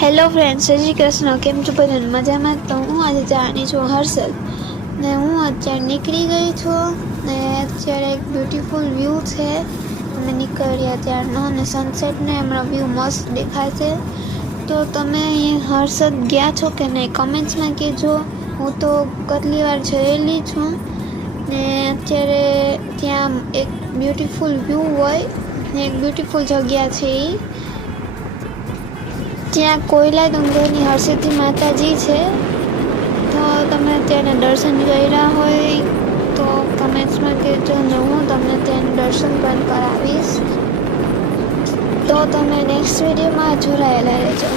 Hello friends, જય શ્રી કૃષ્ણ. કેમ છો બધા? મજામાં? તો હું આજે જવાની છું હર્ષદ ને હું અત્યારે નીકળી ગઈ છું ને અત્યારે એક બ્યુટીફુલ વ્યૂ છે. અમે નીકળ્યા ત્યારનો અને સનસેટને હમણાં વ્યૂ મસ્ત દેખાય છે. તો તમે અહીં હર્ષદ ગયા છો કે નહીં કમેન્ટ્સમાં કહેજો. હું તો કેટલી વાર જયેલી છું ને અત્યારે ત્યાં એક બ્યુટીફુલ વ્યૂ હોય ને એક બ્યુટીફુલ જગ્યા છે એ ત્યાં કોયલા ડુંગરની હરસિદ્ધિ માતાજી છે. તો તમે ત્યાંના દર્શન કર્યા હોય તો કમેન્ટ્સમાં કહેજો ને હું તમને ત્યાંનું દર્શન પણ કરાવીશ. તો તમે નેક્સ્ટ વિડીયોમાં જોડાયેલા રહેજો.